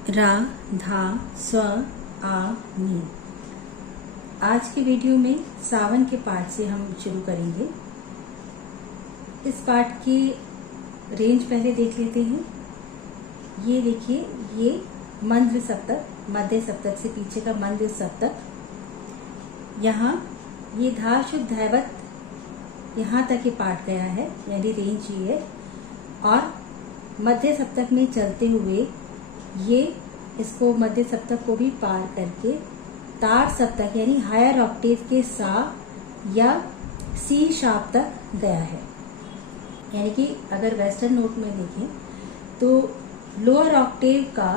रा, धा, स्व, आ, नी। आज के वीडियो में सावन के पाठ से हम शुरू करेंगे। इस पाठ की रेंज पहले देख लेते हैं। ये देखिए, ये मंद्र सप्तक, मध्य सप्तक से पीछे का मंद्र सप्तक। यहाँ ये धा शुद्ध धैवत यहाँ तक ये पाठ गया है, यानी रेंज ये है। और मध्य सप्तक में चलते हुए ये इसको मध्य सप्तक को भी पार करके तार सप्तक यानी हायर ऑक्टेव के सा या सी शार्प तक गया है। यानी कि अगर वेस्टर्न नोट में देखें तो लोअर ऑक्टेव का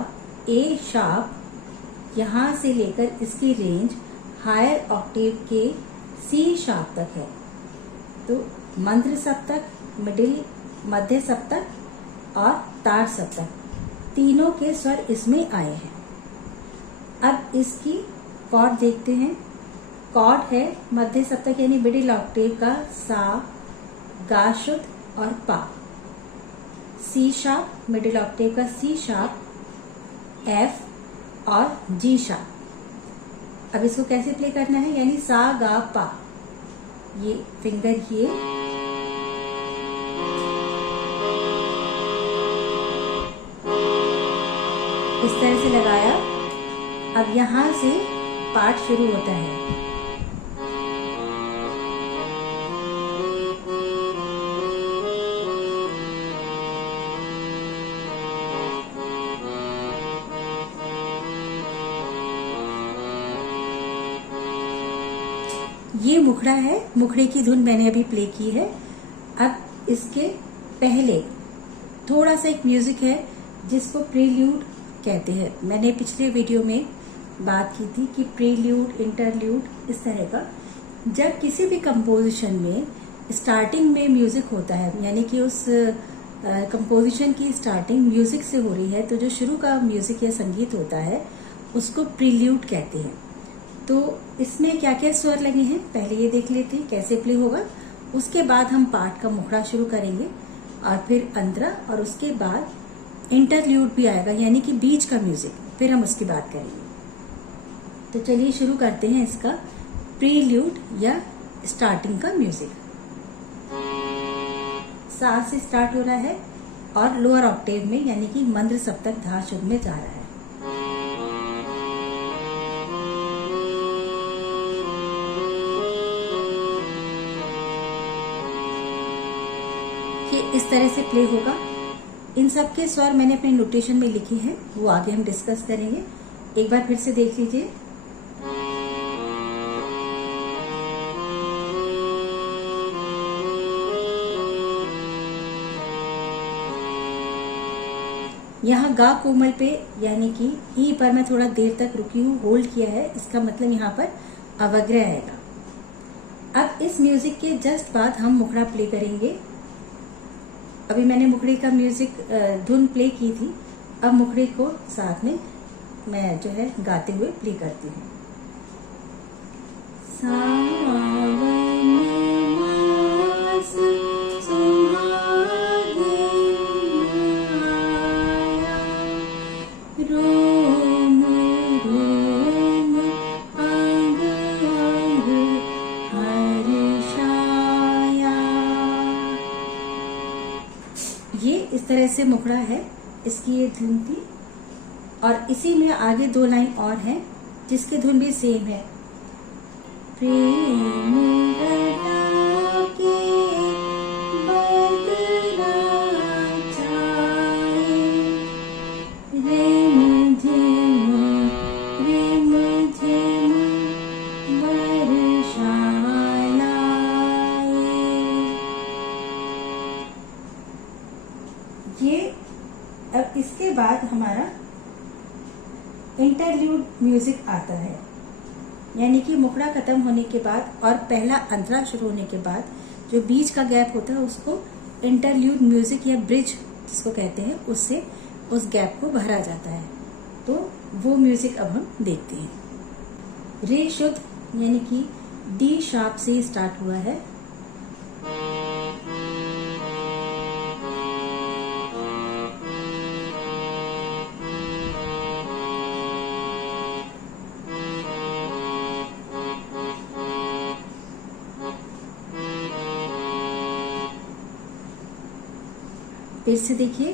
ए शार्प यहाँ से लेकर इसकी रेंज हायर ऑक्टेव के सी शार्प तक है। तो मंद्र सप्तक, मिडिल मध्य सप्तक और तार सप्तक तीनों के स्वर इसमें आए हैं। अब इसकी कॉर्ड देखते हैं। कॉर्ड है मध्य सप्तक यानी मिडिल ऑक्टेव का सा, गा शुद्ध और पा। सी शार्प मिडिल ऑक्टेव का सी शार्प, एफ और जी शार्प। अब इसको कैसे प्ले करना है, यानी सा गा पा, ये फिंगर ये इस तरह से लगाया। अब यहां से पाठ शुरू होता है। ये मुखड़ा है, मुखड़े की धुन मैंने अभी प्ले की है। अब इसके पहले थोड़ा सा एक म्यूजिक है जिसको प्रील्यूड कहते हैं। मैंने पिछले वीडियो में बात की थी कि प्रील्यूड, इंटरल्यूड, इस तरह का जब किसी भी कंपोजिशन में स्टार्टिंग में म्यूजिक होता है, यानी कि उस कंपोजिशन की स्टार्टिंग म्यूजिक से हो रही है, तो जो शुरू का म्यूजिक या संगीत होता है उसको प्रील्यूड कहते हैं। तो इसमें क्या क्या स्वर लगे हैं पहले ये देख लेते हैं कैसे प्ले होगा। उसके बाद हम पाठ का मुखड़ा शुरू करेंगे और फिर अंतरा, और उसके बाद इंटरल्यूड भी आएगा यानी कि बीच का म्यूजिक, फिर हम उसकी बात करेंगे। तो चलिए शुरू करते हैं इसका प्रील्यूड या स्टार्टिंग का म्यूजिक। सा से स्टार्ट हो रहा है और लोअर ऑक्टेव में यानी कि मंद्र सप्तक धा शुद्ध में जा रहा है। ये इस तरह से प्ले होगा। इन सब के स्वर मैंने अपने नोटेशन में लिखे हैं, वो आगे हम डिस्कस करेंगे। एक बार फिर से देख लीजिए। यहाँ गा कोमल पे यानी कि ही पर मैं थोड़ा देर तक रुकी हूँ, होल्ड किया है, इसका मतलब यहाँ पर अवग्रह आएगा। अब इस म्यूजिक के जस्ट बाद हम मुखड़ा प्ले करेंगे। अभी मैंने मुखड़े का म्यूजिक धुन प्ले की थी, अब मुखड़े को साथ में मैं जो है गाते हुए प्ले करती हूँ। ये इस तरह से मुखड़ा है, इसकी ये धुन थी। और इसी में आगे दो लाइन और हैं जिसकी धुन भी सेम है। प्रेम रटा के बदला जाए, रिम झिम वर्षा लाए। ये अब इसके बाद हमारा इंटरल्यूड म्यूजिक आता है, यानी कि मुखड़ा खत्म होने के बाद और पहला अंतरा शुरू होने के बाद जो बीच का गैप होता है उसको इंटरल्यूड म्यूजिक या ब्रिज जिसको कहते हैं, उससे उस गैप को भरा जाता है। तो वो म्यूजिक अब हम देखते हैं। रे शुद्ध यानी कि डी शार्प से स्टार्ट हुआ है। फिर से देखिए,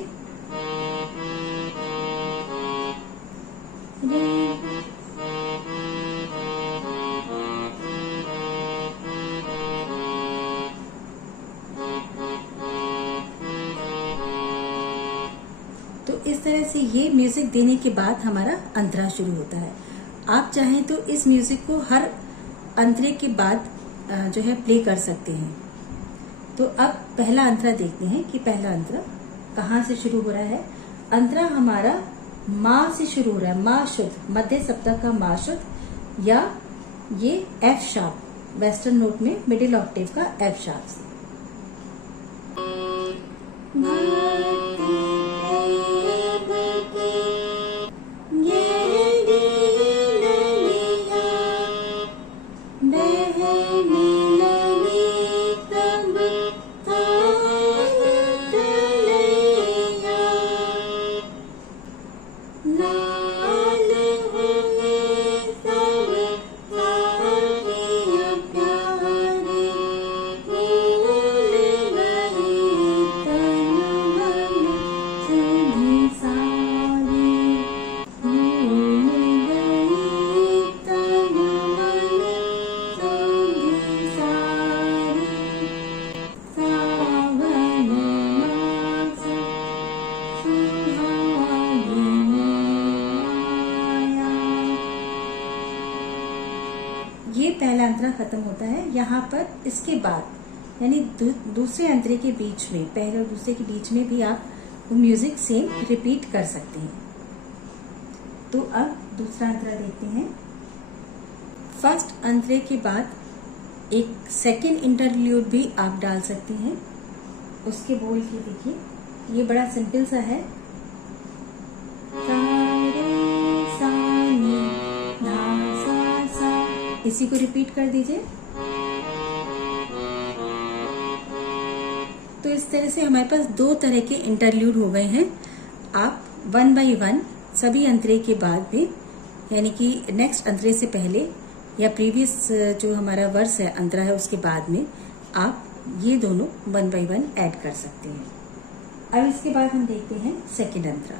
तो इस तरह से ये म्यूजिक देने के बाद हमारा अंतरा शुरू होता है। आप चाहें तो इस म्यूजिक को हर अंतरे के बाद जो है प्ले कर सकते हैं। तो अब पहला अंतरा देखते हैं कि पहला अंतरा कहाँ से शुरू हो रहा है। अंतरा हमारा माँ से शुरू हो रहा है, माँ शुद्ध, मध्य सप्तक का माँ शुद्ध, या ये एफ शार्प, वेस्टर्न नोट में मिडिल ऑक्टेव का एफ शार्प से। ये पहला अंतरा खत्म होता है। यहाँ पर इसके बाद यानी दूसरे अंतरे के बीच में, पहले और दूसरे के बीच में भी आप म्यूजिक सेम रिपीट कर सकते हैं। तो अब दूसरा अंतरा देखते हैं। फर्स्ट अंतरे के बाद एक सेकंड इंटरल्यूड भी आप डाल सकते हैं। उसके बोल के देखिए, ये बड़ा सिंपल सा है, इसी को रिपीट कर दीजिए। तो इस तरह से हमारे पास दो तरह के इंटरल्यूड हो गए हैं। आप 1 by 1 सभी अंतरे के बाद भी, यानी कि नेक्स्ट अंतरे से पहले या प्रीवियस जो हमारा वर्स है, अंतरा है, उसके बाद में आप ये दोनों 1 by 1 ऐड कर सकते हैं। अब इसके बाद हम देखते हैं सेकंड अंतरा।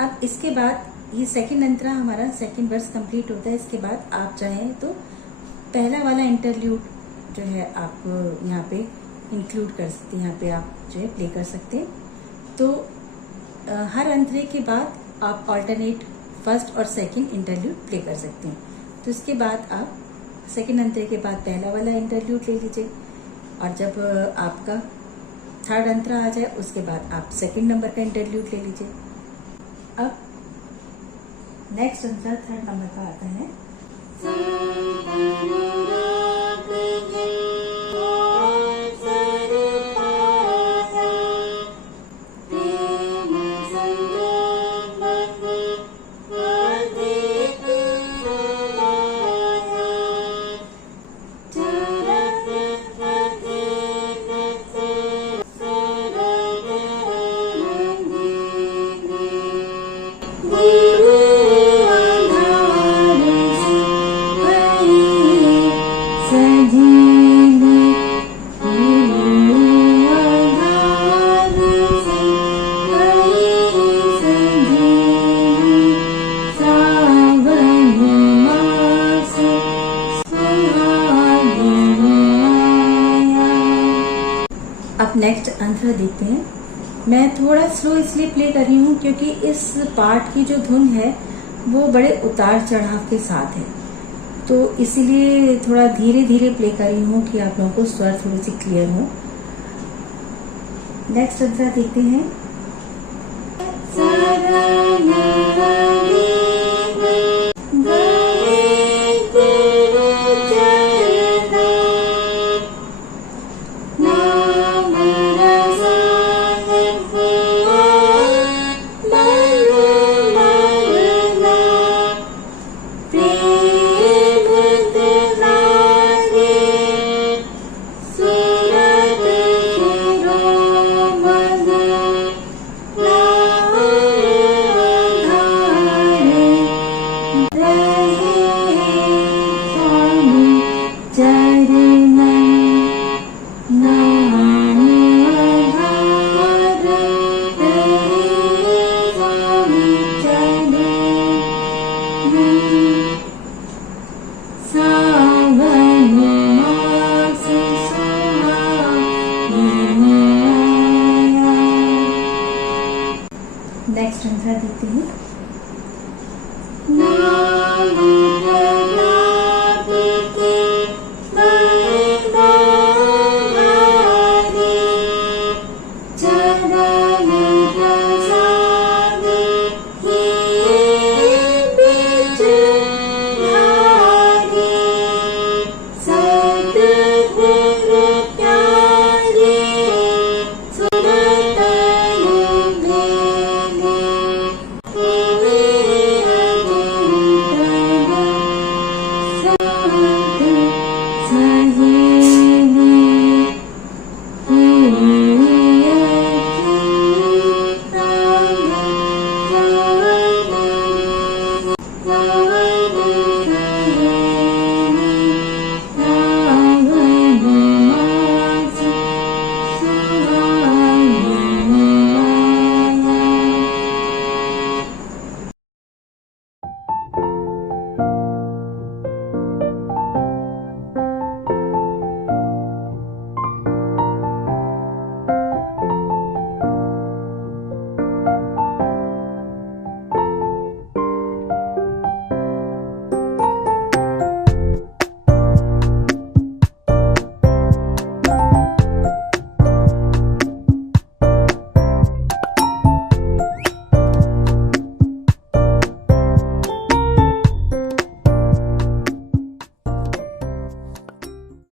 अब इसके बाद ये सेकंड अंतरा हमारा सेकंड वर्स कंप्लीट होता है। इसके बाद आप चाहें तो पहला वाला इंटरल्यूड जो है आप यहाँ पे इंक्लूड कर सकते हैं, यहाँ पे आप जो है प्ले कर सकते हैं। तो हर अंतरे के बाद आप ऑल्टरनेट फर्स्ट और सेकंड इंटरल्यूड प्ले कर सकते हैं। तो इसके बाद आप सेकंड अंतरे के बाद पहला वाला इंटरल्यूड ले लीजिए, और जब आपका थर्ड अंतरा आ जाए उसके बाद आप सेकंड नंबर का इंटरल्यूड ले लीजिए। अब नेक्स्ट अंतरा थर्ड नंबर का आता है। अब नेक्स्ट अंतरा देखते हैं। मैं थोड़ा स्लो इसलिए प्ले कर रही हूँ क्योंकि इस पार्ट की जो धुन है वो बड़े उतार चढ़ाव के साथ है, तो इसीलिए थोड़ा धीरे धीरे प्ले कर रही हूँ कि आप लोगों को स्वर थोड़ी सी क्लियर हो। नेक्स्ट अंतरा देखते हैं।